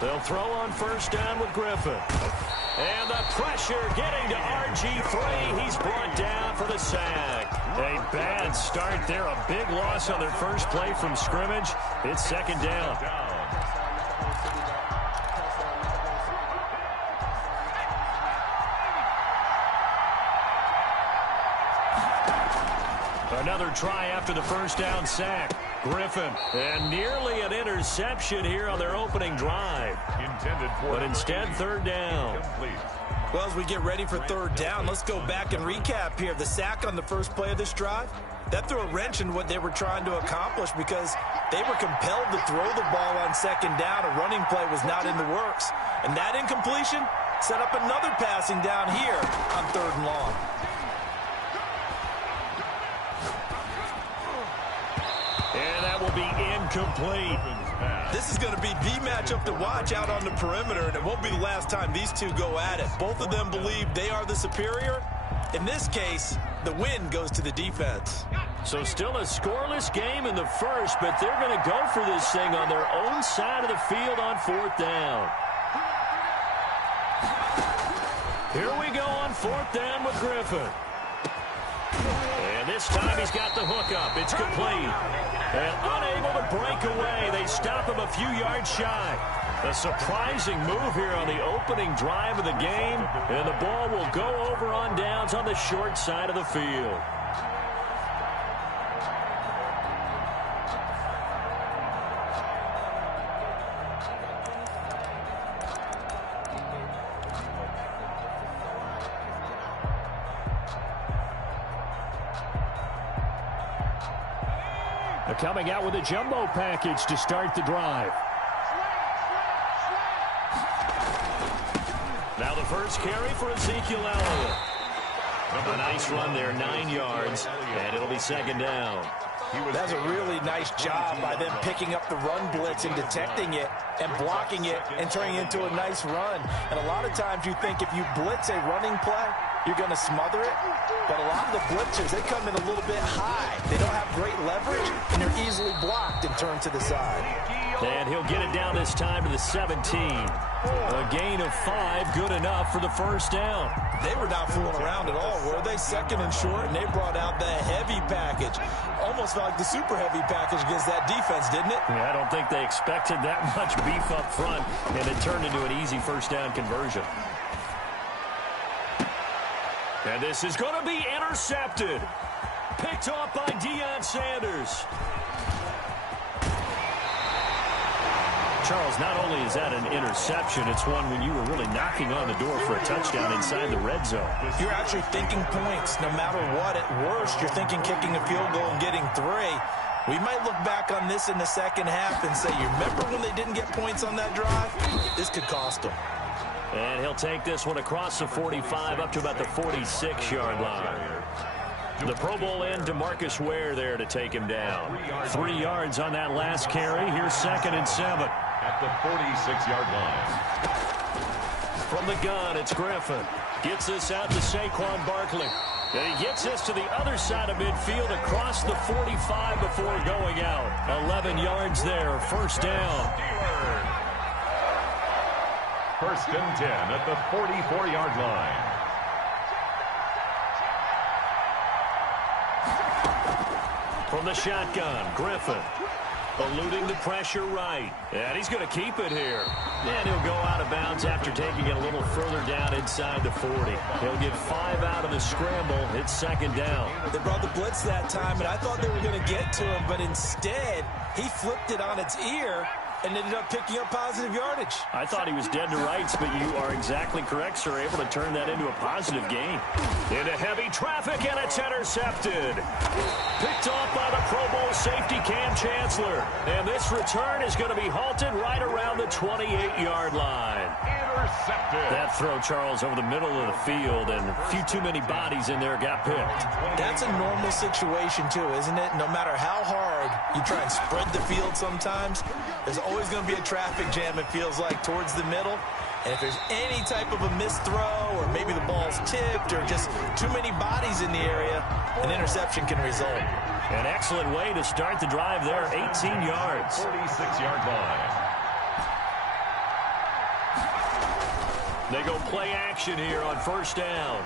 They'll throw on first down with Griffin. And the pressure getting to RG3. He's brought down for the sack. A bad start there. A big loss on their first play from scrimmage. It's second down. Another try after the first down sack. Griffin, and nearly an interception here on their opening drive. But instead, third down. Well, as we get ready for third down, let's go back and recap here. The sack on the first play of this drive, that threw a wrench in what they were trying to accomplish because they were compelled to throw the ball on second down. A running play was not in the works. And that incompletion set up another passing down here on third and long. And that will be incomplete. This is going to be the matchup to watch out on the perimeter, and it won't be the last time these two go at it. Both of them believe they are the superior. In this case, the win goes to the defense. So still a scoreless game in the first, but they're going to go for this thing on their own side of the field on fourth down. Here we go on fourth down with Griffin. And this time he's got the hook up. It's complete. And unable to break away. They stop him a few yards shy. A surprising move here on the opening drive of the game. And the ball will go over on downs on the short side of the field. Coming out with a jumbo package to start the drive. Now the first carry for Ezekiel Elliott. A nice run there, 9 yards, and it'll be second down. That's a really nice job by them picking up the run blitz and detecting it and blocking it and turning it into a nice run. And a lot of times you think if you blitz a running play, you're going to smother it. But a lot of the blitzers, they come in a little bit high. They don't have great leverage, and they're easily blocked and turned to the side. And he'll get it down this time to the 17. A gain of 5, good enough for the first down. They were not fooling around at all, were they? Second and short, and they brought out the heavy package. Almost felt like the super heavy package against that defense, didn't it? Yeah, I don't think they expected that much beef up front, and it turned into an easy first down conversion. And this is going to be intercepted. Picked off by Deion Sanders. Charles, not only is that an interception, it's one when you were really knocking on the door for a touchdown inside the red zone. You're actually thinking points no matter what. At worst, you're thinking kicking a field goal and getting 3. We might look back on this in the second half and say, you remember when they didn't get points on that drive? This could cost them. And he'll take this one across the 45 up to about the 46-yard line. The Pro Bowl end, DeMarcus Ware there to take him down. 3 yards on that last carry. Here's second and 7. At the 46-yard line. From the gun, it's Griffin. Gets this out to Saquon Barkley. And he gets this to the other side of midfield across the 45 before going out. 11 yards there, first down. First and 10 at the 44-yard line. From the shotgun, Griffin. Eluding the pressure right. And he's going to keep it here. And he'll go out of bounds after taking it a little further down inside the 40. He'll get 5 out of the scramble. It's second down. They brought the blitz that time, and I thought they were going to get to him, but instead, he flipped it on its ear and ended up picking up positive yardage. I thought he was dead to rights, but you are exactly correct, sir. Able to turn that into a positive gain. Into heavy traffic, and it's intercepted. Picked off by the Pro Bowl safety Cam Chancellor. And this return is going to be halted right around the 28-yard line. Intercepted. That throw, Charles, over the middle of the field, and a few too many bodies in there got picked. That's a normal situation, too, isn't it? No matter how hard you try and spread the field sometimes, there's always going to be a traffic jam, it feels like, towards the middle. And if there's any type of a missed throw, or maybe the ball's tipped, or just too many bodies in the area, an interception can result. An excellent way to start the drive there, 18 yards. 46-yard line. They go play action here on first down.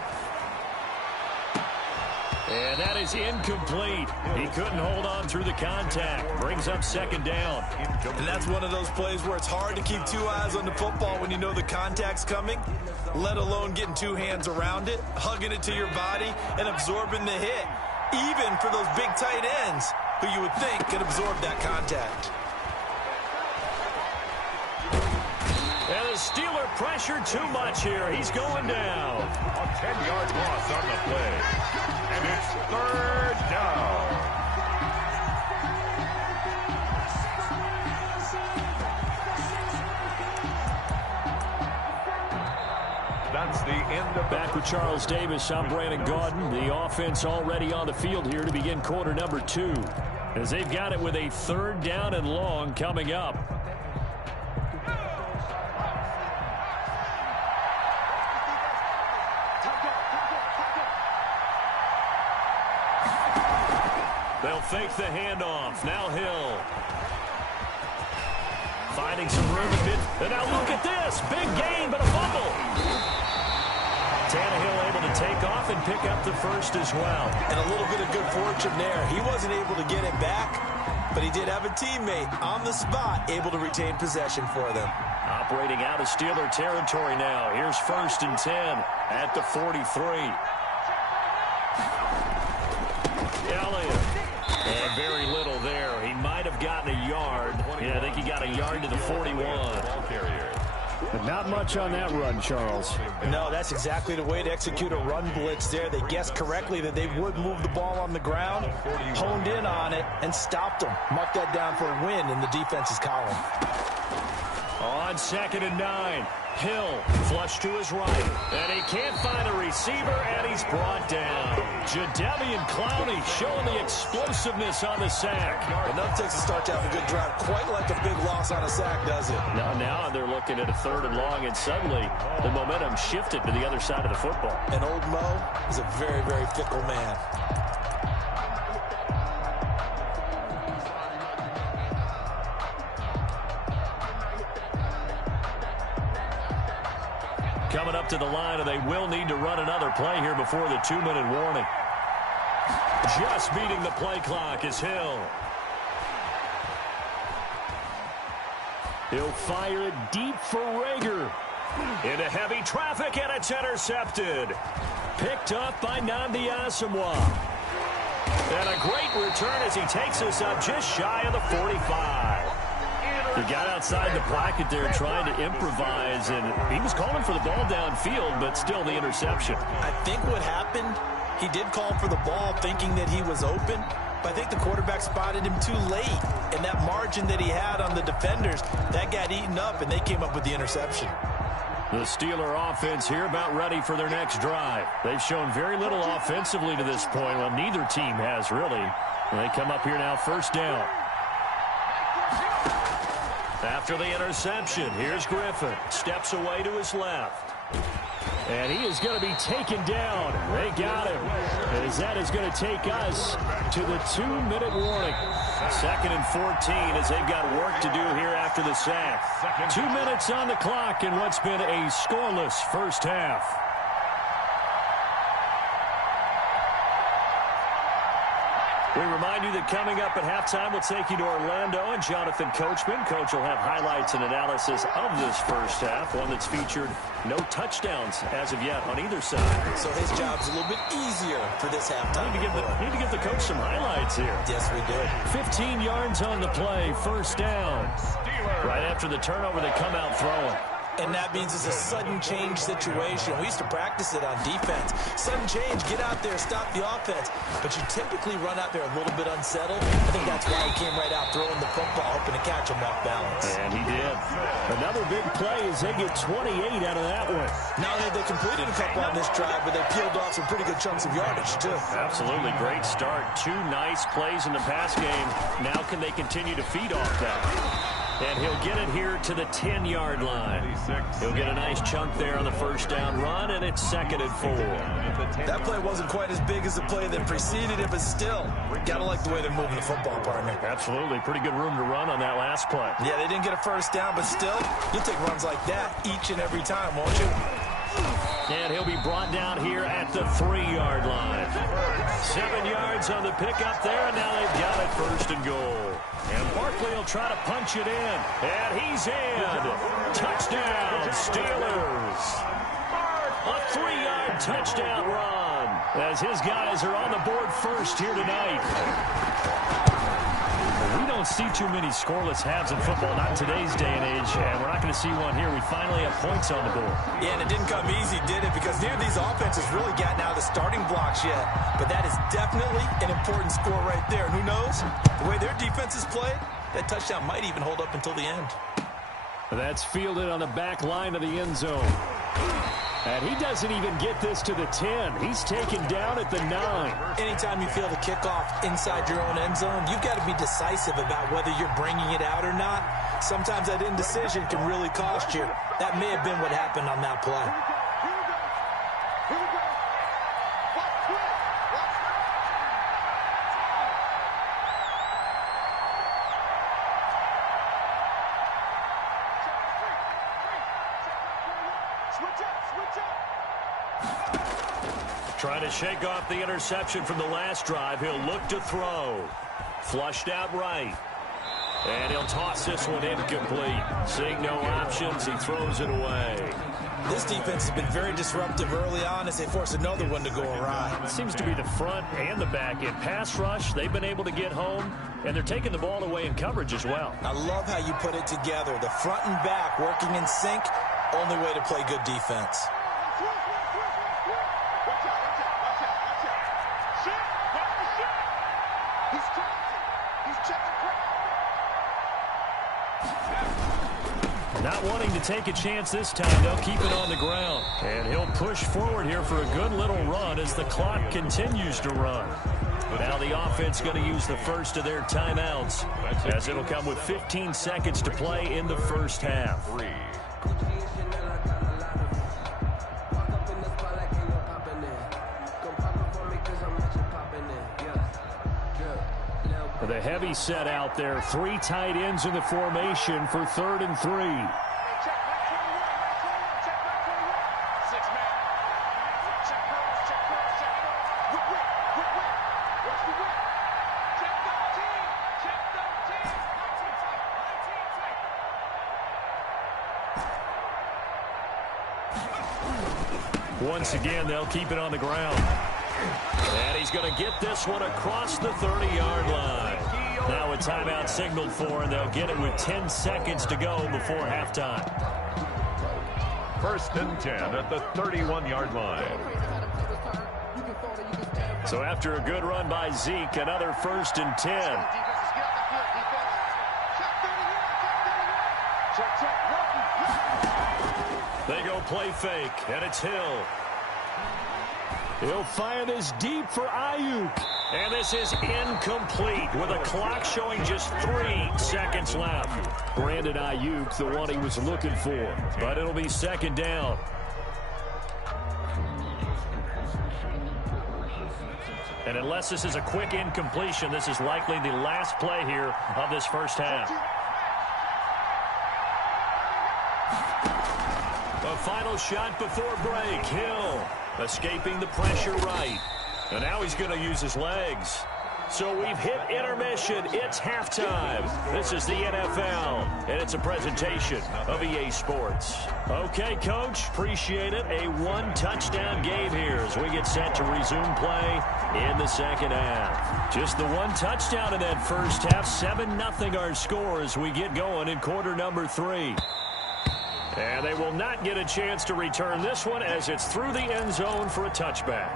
And that is incomplete. He couldn't hold on through the contact. Brings up second down. And that's one of those plays where it's hard to keep two eyes on the football when you know the contact's coming, let alone getting two hands around it, hugging it to your body, and absorbing the hit, even for those big tight ends who you would think could absorb that contact. And the Steeler pressure too much here. He's going down. A 10-yard loss on the play. And it's third down. That's the end of Back with Charles Davis, I'm Brandon Gaudin. The offense already on the field here to begin quarter number 2. As they've got it with a third down and long coming up. They'll fake the handoff. Now Hill. Finding some room in mid. And now look at this. Big gain, but a fumble. Tannehill able to take off and pick up the first as well. And a little bit of good fortune there. He wasn't able to get it back, but he did have a teammate on the spot able to retain possession for them. Operating out of Steeler territory now. Here's first and 10 at the 43. Elliott. And very little there. He might have gotten a yard. Yeah, I think he got a yard to the 41. But not much on that run, Charles. No, that's exactly the way to execute a run blitz there. They guessed correctly that they would move the ball on the ground, honed in on it, and stopped them. Mark that down for a win in the defense's column. On second and 9. Hill flush to his right. And he can't find a receiver, and he's brought down. Jadeveon Clowney showing the explosiveness on the sack. Enough takes a start to have a good drive. Quite like a big loss on a sack, does it? Now they're looking at a third and long, and suddenly the momentum shifted to the other side of the football. And old Mo is a very, very fickle man. Coming up to the line, and they will need to run another play here before the 2-minute warning. Just beating the play clock is Hill. He'll fire it deep for Rager. Into heavy traffic, and it's intercepted. Picked up by Nnamdi Asomugha. And a great return as he takes us up just shy of the 45. He got outside the pocket there trying to improvise, and he was calling for the ball downfield, but still the interception. I think what happened, he did call for the ball thinking that he was open, but I think the quarterback spotted him too late, and that margin that he had on the defenders, that got eaten up, and they came up with the interception. The Steeler offense here about ready for their next drive. They've shown very little offensively to this point. Well, neither team has really. And they come up here now first down. After the interception, here's Griffin. Steps away to his left. And he is going to be taken down. They got him. As that is going to take us to the 2-minute warning. Second and 14 as they've got work to do here after the sack. 2 minutes on the clock in what's been a scoreless first half. We remind you that coming up at halftime, we'll take you to Orlando and Jonathan Coachman. Coach will have highlights and analysis of this first half, one that's featured no touchdowns as of yet on either side. So his job's a little bit easier for this halftime. Need to give the coach some highlights here. Yes, we do. 15 yards on the play, first down. Right after the turnover, they come out throwing. And that means it's a sudden change situation. We used to practice it on defense. Sudden change, get out there, stop the offense. But you typically run out there a little bit unsettled. I think that's why he came right out throwing the football, hoping to catch him off balance. And he did. Another big play as they get 28 out of that one. Not only they completed a couple on this drive, but they peeled off some pretty good chunks of yardage, too. Absolutely. Great start. 2 nice plays in the pass game. Now can they continue to feed off that? And he'll get it here to the 10-yard line. He'll get a nice chunk there on the first down run, and it's 2nd and 4. That play wasn't quite as big as the play that preceded it, but still, gotta like the way they're moving the football, partner. Absolutely. Pretty good room to run on that last play. Yeah, they didn't get a first down, but still, you'll take runs like that each and every time, won't you? And he'll be brought down here at the 3-yard line. 7 yards on the pickup there, and now they've got it 1st and goal. And Barkley will try to punch it in. And he's in. Touchdown, Steelers. A 3-yard touchdown run as his guys are on the board first here tonight. We don't see too many scoreless halves in football, not in today's day and age, and we're not going to see one here. We finally have points on the board. Yeah, and it didn't come easy, did it? Because neither of these offenses really gotten out of the starting blocks yet. But that is definitely an important score right there. And who knows? The way their defense is played, that touchdown might even hold up until the end. That's fielded on the back line of the end zone. And he doesn't even get this to the 10. He's taken down at the 9. Anytime you feel the kickoff inside your own end zone, you've got to be decisive about whether you're bringing it out or not. Sometimes that indecision can really cost you. That may have been what happened on that play. Trying to shake off the interception from the last drive. He'll look to throw. Flushed out right. And he'll toss this one incomplete. Seeing no options, he throws it away. This defense has been very disruptive early on as they force another one to go awry. It seems to be the front and the back. In pass rush, they've been able to get home, and they're taking the ball away in coverage as well. I love how you put it together. The front and back working in sync, only way to play good defense. Not wanting to take a chance this time, they'll keep it on the ground. And he'll push forward here for a good little run as the clock continues to run. Now the offense going to use the first of their timeouts as it'll come with 15 seconds to play in the first half. The heavy set out there. 3 tight ends in the formation for 3rd and 3. Once again, they'll keep it on the ground. And he's going to get this one across the 30-yard line. Now a timeout signaled for, and they'll get it with 10 seconds to go before halftime. 1st and 10 at the 31-yard line. So after a good run by Zeke, another 1st and 10. They go play fake, and it's Hill. He'll fire this deep for Ayuk. And this is incomplete with a clock showing just 3 seconds left. Brandon Ayuk, the one he was looking for. But it'll be 2nd down. And unless this is a quick incompletion, this is likely the last play here of this first half. A final shot before break. Hill escaping the pressure right. And now he's going to use his legs. So we've hit intermission. It's halftime. This is the NFL, and it's a presentation of EA Sports. Okay, Coach, appreciate it. A 1-touchdown game here as we get set to resume play in the second half. Just the 1 touchdown in that first half. 7-0 our score as we get going in quarter number 3. And they will not get a chance to return this one as it's through the end zone for a touchback.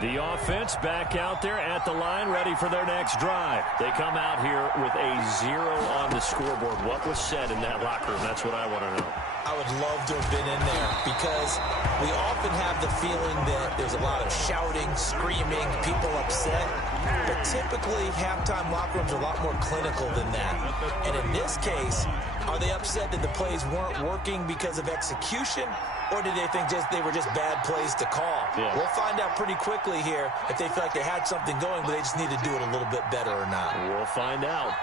The offense back out there at the line, ready for their next drive. They come out here with a 0 on the scoreboard. What was said in that locker room? That's what I want to know. I would love to have been in there because we often have the feeling that there's a lot of shouting, screaming, people upset. But typically, halftime locker rooms are a lot more clinical than that. And in this case, are they upset that the plays weren't working because of execution, or did they think they were just bad plays to call? Yeah. We'll find out pretty quickly here if they feel like they had something going, but they just need to do it a little bit better or not. We'll find out.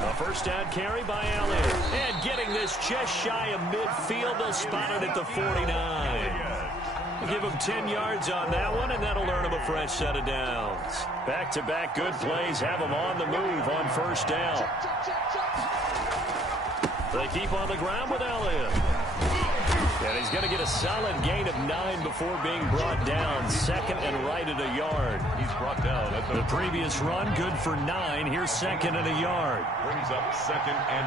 A first down carry by Elliott. And getting this just shy of midfield, they'll spot it at the 49. Give him 10 yards on that one, and that'll earn him a fresh set of downs. Back-to-back good plays have him on the move on first down. They keep on the ground with Elliott. And he's going to get a solid gain of 9 before being brought down. Second and right at a yard. He's brought down at the previous run, good for 9. Here's second and a yard. Brings up second and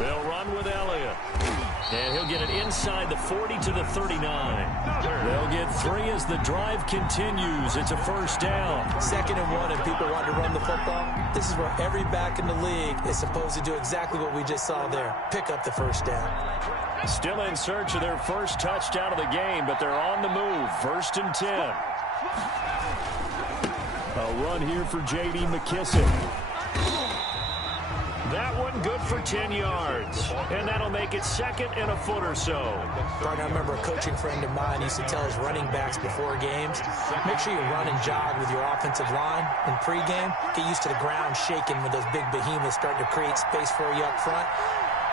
1. They'll run with Elliott. And he'll get it inside the 40 to the 39. They'll get 3 as the drive continues. It's a first down. Second and 1, and people want to run the football. This is where every back in the league is supposed to do exactly what we just saw there. Pick up the first down. Still in search of their first touchdown of the game, but they're on the move. First and 10. A run here for J.D. McKissick. That one good for 10 yards. And that'll make it second and a foot or so. I remember a coaching friend of mine used to tell his running backs before games, make sure you run and jog with your offensive line in pregame. Get used to the ground shaking when those big behemoths start to create space for you up front.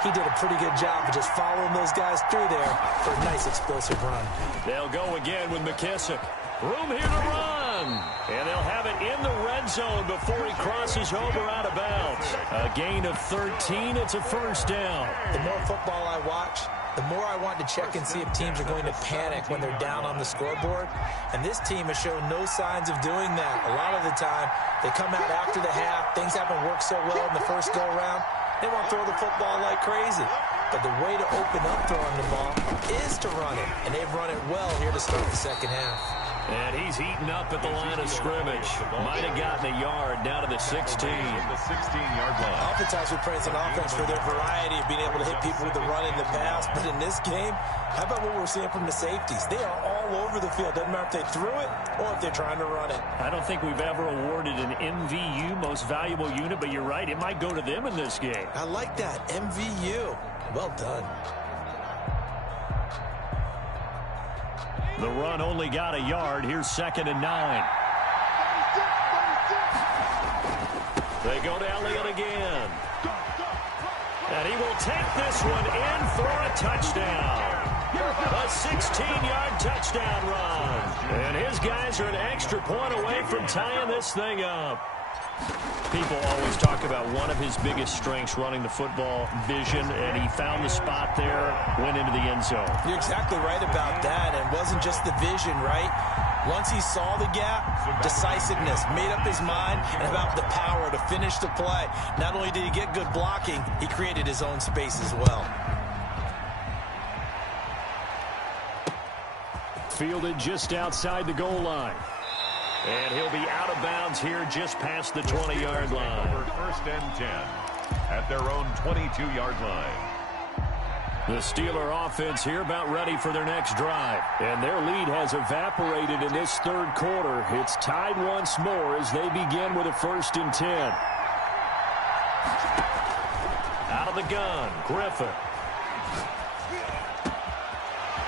He did a pretty good job of just following those guys through there for a nice explosive run. They'll go again with McKissick. Room here to run. And they'll have it in the red zone before he crosses over out of bounds. A gain of 13. It's a first down. The more football I watch, the more I want to check and see if teams are going to panic when they're down on the scoreboard. And this team has shown no signs of doing that. A lot of the time, they come out after the half. Things haven't worked so well in the first go-around. They want to throw the football like crazy. But the way to open up throwing the ball is to run it. And they've run it well here to start the second half. And he's heating up at the line of scrimmage. Might have gotten a yard down to the 16. The 16-yard line. Oftentimes we praise an offense for their variety of being able to hit people with the run and the pass. But in this game, how about what we're seeing from the safeties? They are all over the field. Doesn't matter if they threw it or if they're trying to run it. I don't think we've ever awarded an MVU, most valuable unit, but you're right. It might go to them in this game. I like that. MVU. Well done. The run only got a yard. Here's second and 9. They go to Elliott again. And he will take this one in for a touchdown. A 16-yard touchdown run. And his guys are an extra point away from tying this thing up. People always talk about one of his biggest strengths running the football, vision, and he found the spot there, went into the end zone. You're exactly right about that, and it wasn't just the vision, right? Once he saw the gap, decisiveness, made up his mind, and about the power to finish the play. Not only did he get good blocking, he created his own space as well. Fielded just outside the goal line. And he'll be out of bounds here just past the 20-yard line. First and 10 at their own 22-yard line. The Steeler offense here about ready for their next drive. And their lead has evaporated in this third quarter. It's tied once more as they begin with a first and 10. Out of the gun, Griffin.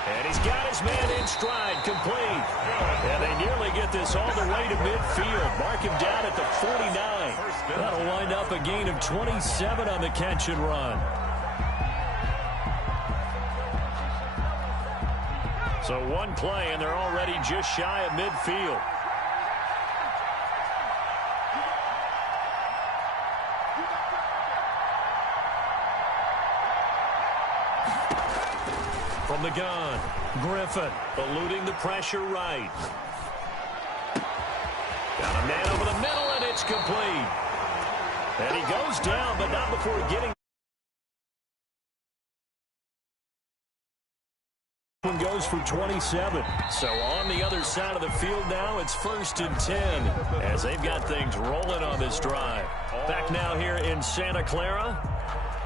And he's got his man in stride, complete. And they nearly get this all the way to midfield. Mark him down at the 49. That'll wind up a gain of 27 on the catch and run. So one play, and they're already just shy of midfield. From the gun, Griffin eluding the pressure right. Got a man over the middle, and it's complete. And he goes down, but not before getting One goes for 27. So on the other side of the field now, it's 1st and 10 as they've got things rolling on this drive. Back now here in Santa Clara.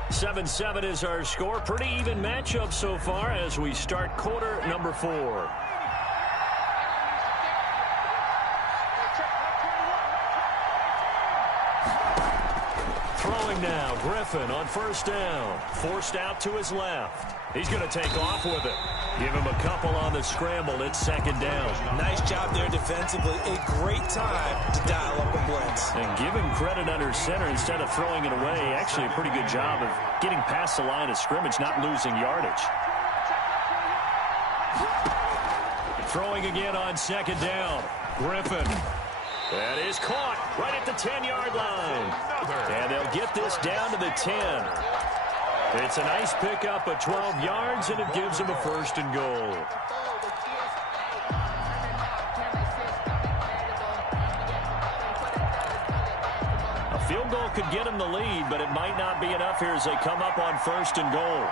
7-7 is our score. Pretty even matchup so far as we start quarter number 4. Throwing now, Griffin on 1st down. Forced out to his left. He's going to take off with it. Give him a couple on the scramble. It's 2nd down. Nice job there defensively. A great time to dial up a blitz. And give him credit under center instead of throwing it away. Actually a pretty good job of getting past the line of scrimmage, not losing yardage. Throwing again on 2nd down. Griffin. That is caught right at the 10-yard line. And they'll get this down to the 10. It's a nice pickup of 12 yards, and it gives them a 1st and goal. A field goal could get them the lead, but it might not be enough here as they come up on 1st and goal.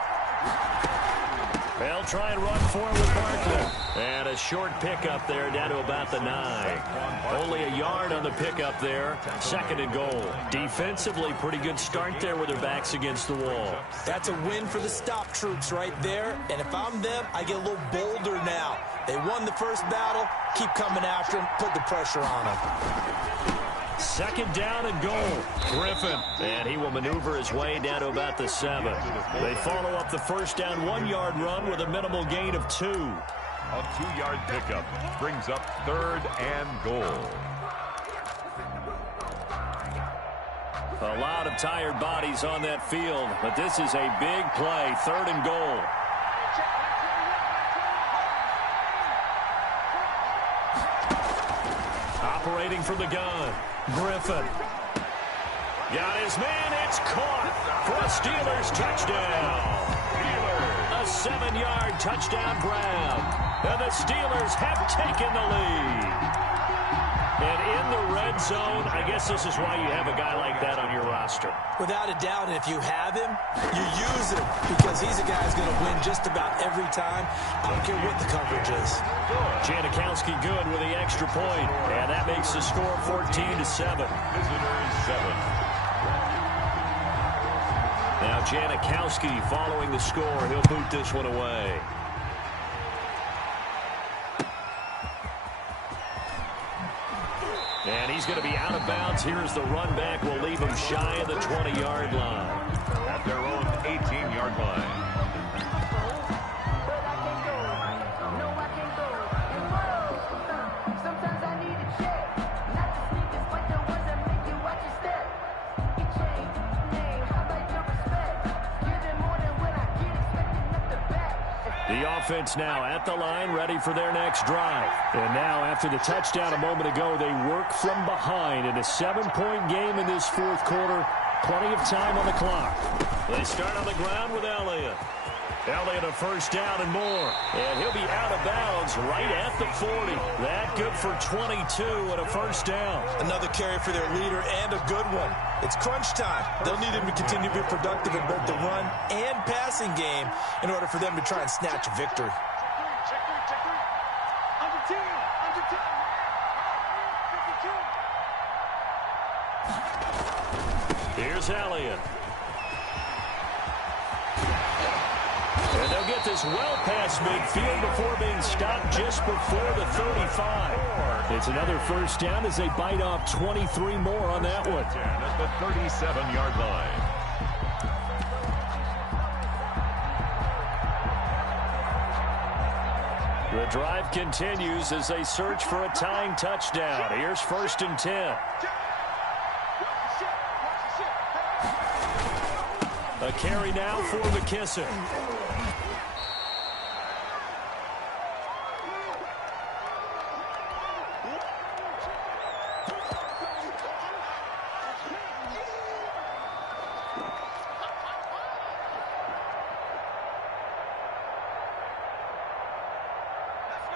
They'll try and run for it with Barkley. And a short pickup there down to about the 9. Only a yard on the pickup there. 2nd and goal. Defensively, pretty good start there with their backs against the wall. That's a win for the stop troops right there. And if I'm them, I get a little bolder now. They won the first battle. Keep coming after them. Put the pressure on them. 2nd down and goal. Griffin. And he will maneuver his way down to about the 7. They follow up the 1st down 1-yard run with a minimal gain of 2. A 2-yard pickup brings up 3rd and goal. A lot of tired bodies on that field, but this is a big play. 3rd and goal. Operating from the gun. Griffin. Got his man. It's caught for a Steelers touchdown. A 7-yard touchdown grab. And the Steelers have taken the lead. And in the red zone, I guess this is why you have a guy like that on your roster. Without a doubt, and if you have him, you use him because he's a guy who's going to win just about every time. I don't care what the coverage is. Janikowski good with the extra point, and that makes the score 14-7. Visitors 7. Now Janikowski following the score. He'll boot this one away. And he's going to be out of bounds. Here's the run back. Will leave him shy of the 20-yard line. At their own 18-yard line. The offense now at the line, ready for their next drive. And now, after the touchdown a moment ago, they work from behind in a 7-point game in this 4th quarter. Plenty of time on the clock. They start on the ground with Elliott. Elliott a 1st down and more. And he'll be out of bounds right at the 40. That good for 22 and a 1st down. Another carry for their leader and a good one. It's crunch time. They'll need him to continue to be productive in both the run and passing game in order for them to try and snatch a victory. Here's Elliott. And they'll get this well past midfield before being stopped just before the 35. It's another 1st down as they bite off 23 more on that one. At the 37-yard line. The drive continues as they search for a tying touchdown. Here's 1st and 10. A carry now for McKissick.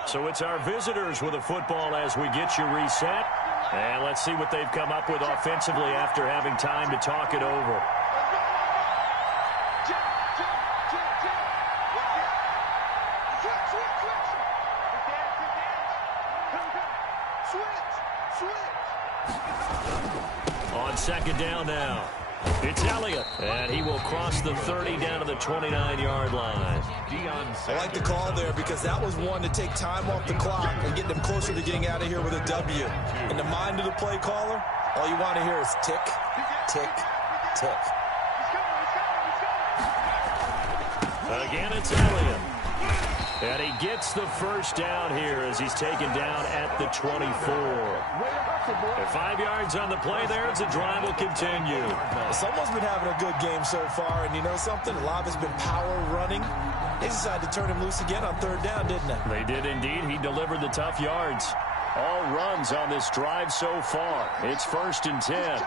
So it's our visitors with the football as we get you reset. And let's see what they've come up with offensively after having time to talk it over. On second down now, it's Elliott, and he will cross the 30 down to the 29-yard line. I like the call there because that was one to take time off the clock and get them closer to getting out of here with a W. In the mind of the play caller, all you want to hear is tick, tick, tick. Again, it's Elliott. And he gets the first down here as he's taken down at the 24. And 5 yards on the play there as the drive will continue. Someone's been having a good game so far, and you know something? A lot of it's been power running. They decided to turn him loose again on third down, didn't they? They did indeed. He delivered the tough yards. All runs on this drive so far. It's 1st and 10.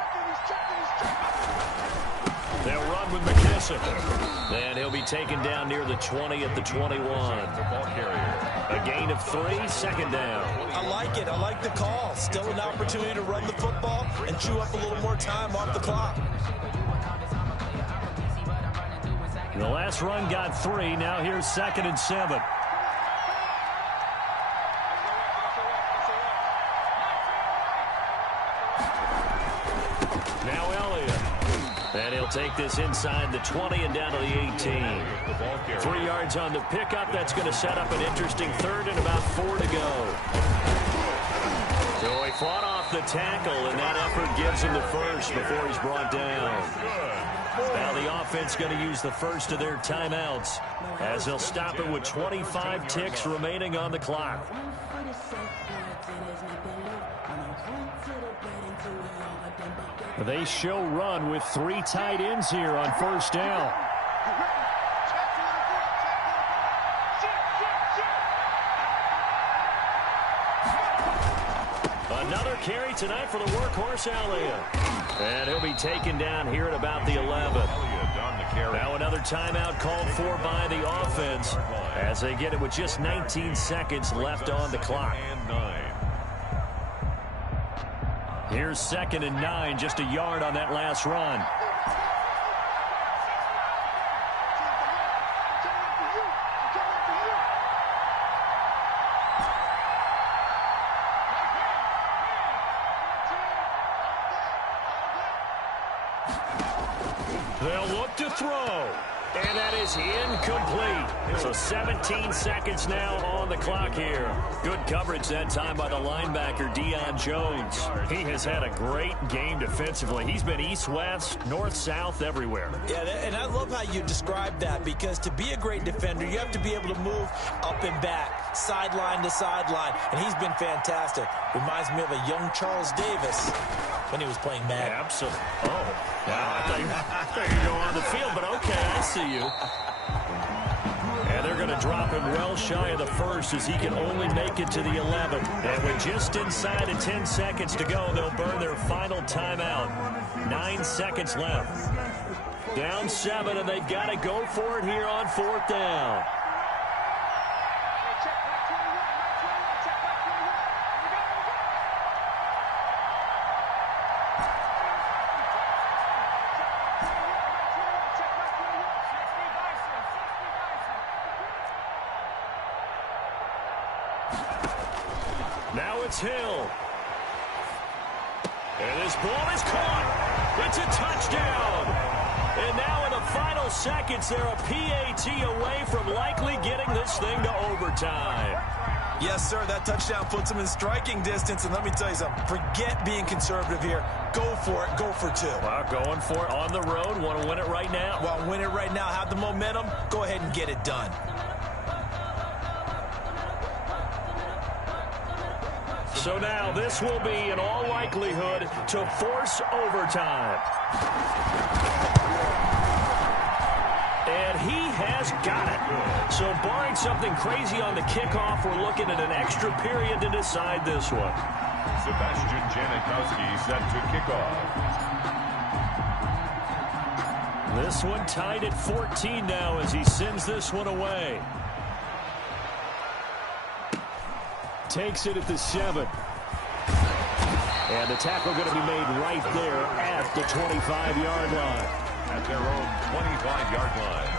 They'll run with McKissick. And he'll be taken down near the 20 at the 21. A gain of 3, 2nd down. I like it. I like the call. Still an opportunity to run the football and chew up a little more time off the clock. The last run got 3. Now here's 2nd and 7. Now Elliott. And he'll take this inside the 20 and down to the 18. 3 yards on the pickup. That's going to set up an interesting 3rd and about 4 to go. So he fought off the tackle, and that effort gives him the first before he's brought down. Now the offense going to use the first of their timeouts as they'll stop it with 25 ticks remaining on the clock. They show run with 3 tight ends here on 1st down. Another carry tonight for the workhorse Elliott. And he'll be taken down here at about the 11. Now another timeout called for by the offense as they get it with just 19 seconds left on the clock. Here's 2nd and 9, just a yard on that last run. They'll look to throw. And that is incomplete. So 17 seconds now on the clock here. Good coverage that time by the linebacker, Deion Jones. He has had a great game defensively. He's been east-west, north-south, everywhere. Yeah, and I love how you describe that because to be a great defender, you have to be able to move up and back, sideline to sideline, and he's been fantastic. Reminds me of a young Charles Davis when he was playing Madden. Absolutely. Oh, wow. I thought you were going on the field, but okay, I see you. And they're going to drop him well shy of the first as he can only make it to the 11. And with just inside of 10 seconds to go, they'll burn their final timeout. 9 seconds left. Down 7, and they've got to go for it here on 4th down. Now it's Hill. And this ball is caught. It's a touchdown. And now in the final seconds, they're a PAT away from likely getting this thing to overtime. Yes, sir, that touchdown puts them in striking distance. And let me tell you something, forget being conservative here. Go for it, go for 2. Well, going for it on the road. Want to win it right now? Well, win it right now, have the momentum, go ahead and get it done. So now this will be, in all likelihood, to force overtime. And he has got it. So barring something crazy on the kickoff, we're looking at an extra period to decide this one. Sebastian Janikowski set to kick off. This one tied at 14 now as he sends this one away. Takes it at the 7. And the tackle going to be made right there at the 25-yard line. At their own 25-yard line.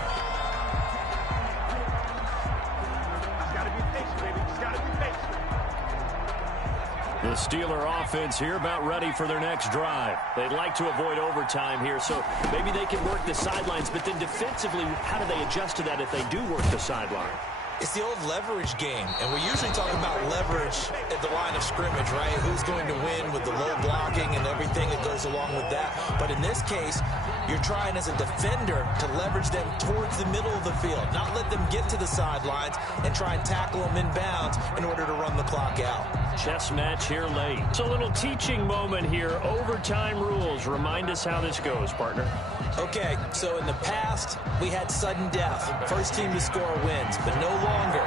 The Steeler offense here about ready for their next drive. They'd like to avoid overtime here, so maybe they can work the sidelines, but then defensively, how do they adjust to that if they do work the sideline? It's the old leverage game, and we usually talk about leverage at the line of scrimmage, right? Who's going to win with the low blocking and everything that goes along with that. But in this case, you're trying as a defender to leverage them towards the middle of the field, not let them get to the sidelines and try and tackle them inbounds in order to run the clock out. Chess match here late. It's a little teaching moment here. Overtime rules. Remind us how this goes, partner. Okay, so in the past, we had sudden death. First team to score wins, but no longer.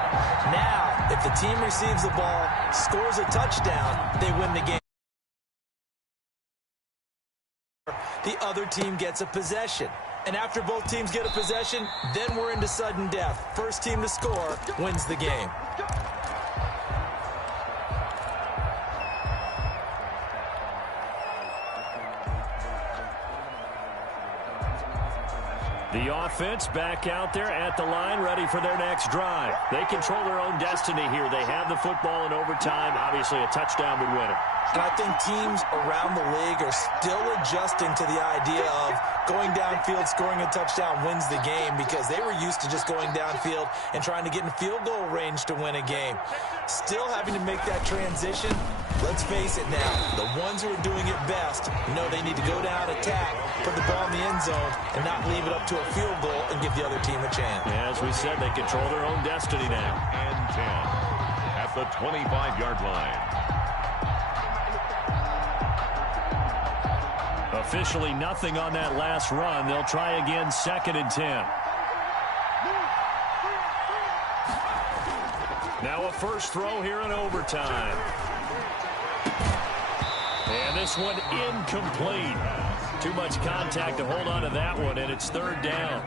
Now, if the team receives the ball, scores a touchdown, they win the game. The other team gets a possession. And after both teams get a possession, then we're into sudden death. First team to score wins the game. The offense back out there at the line, ready for their next drive. They control their own destiny here. They have the football in overtime. Obviously, a touchdown would win it. And I think teams around the league are still adjusting to the idea of going downfield, scoring a touchdown wins the game, because they were used to just going downfield and trying to get in field goal range to win a game. Still having to make that transition. Let's face it now, the ones who are doing it best know they need to go down, attack, put the ball in the end zone, and not leave it up to a field goal and give the other team a chance. Yeah, as we said, they control their own destiny now. And 10 at the 25-yard line. Officially nothing on that last run. They'll try again, 2nd and 10. Now a first throw here in overtime. And this one incomplete. Too much contact to hold on to that one, and it's 3rd down.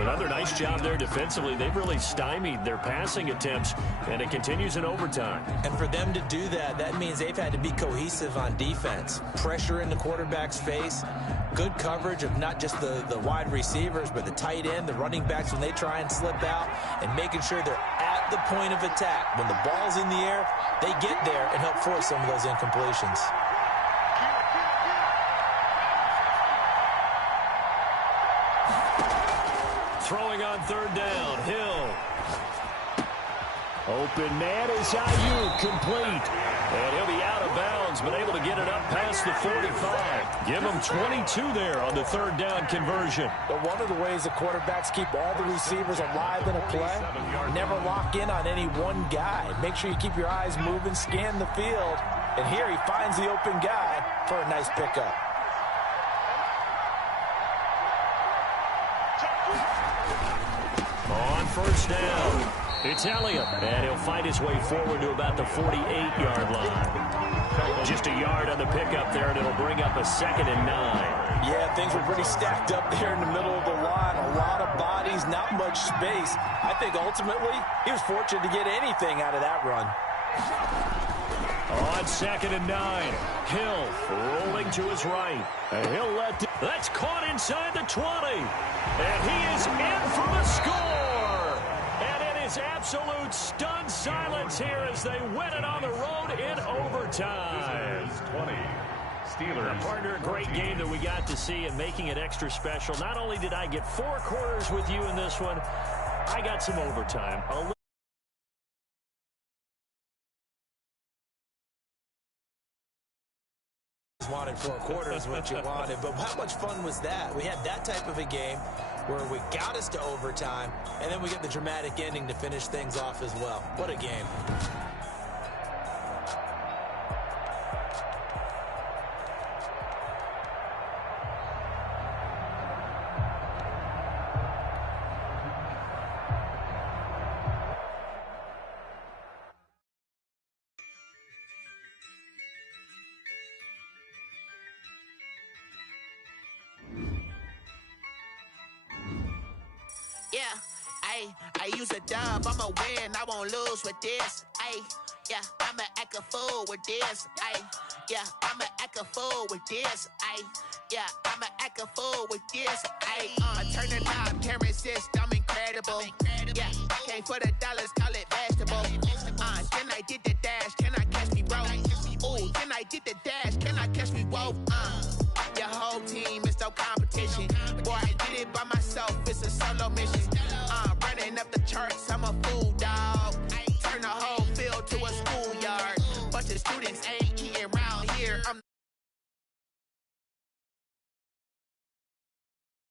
Another nice job there defensively. They've really stymied their passing attempts, and it continues in overtime. And for them to do that, that means they've had to be cohesive on defense. Pressure in the quarterback's face, good coverage of not just the wide receivers, but the tight end, the running backs when they try and slip out, and making sure they're at the point of attack. When the ball's in the air, they get there and help force some of those incompletions. Throwing on 3rd down, Hill. Open man is Ayuk, complete. And he'll be out of bounds, but able to get it up past the 45. Give him 22 there on the 3rd down conversion. But one of the ways the quarterbacks keep all the receivers alive in a play, never lock in on any one guy. Make sure you keep your eyes moving, scan the field. And here he finds the open guy for a nice pickup. On 1st down, it's Elliott, and he'll fight his way forward to about the 48-yard line. Just a yard on the pickup there, and it'll bring up a 2nd and 9. Yeah, things were pretty stacked up there in the middle of the line. A lot of bodies, not much space. I think ultimately he was fortunate to get anything out of that run. On 2nd and 9, Hill rolling to his right. And he'll let... That's caught inside the 20. And he is in for the score. And it is absolute stunned silence here as they win it on the road in overtime. Steelers 20. Steelers. Partner, a great game that we got to see and making it extra special. Not only did I get 4 quarters with you in this one, I got some overtime. Wanted 4 quarters, what you wanted, but how much fun was that? We had that type of a game where we got us to overtime, and then we get the dramatic ending to finish things off as well. What a game. Yeah, I use a dub, I'ma win, I won't lose with this. Yeah, I'ma act a fool with this. Yeah, I'ma act a fool with this. Yeah, I'ma act a fool with this. I turn the knob, can't resist, I'm incredible. Yeah, came for the dollars, call it vegetable. Then I did the dash, can I catch me, bro? Ooh, I get the dash? Can I catch me both?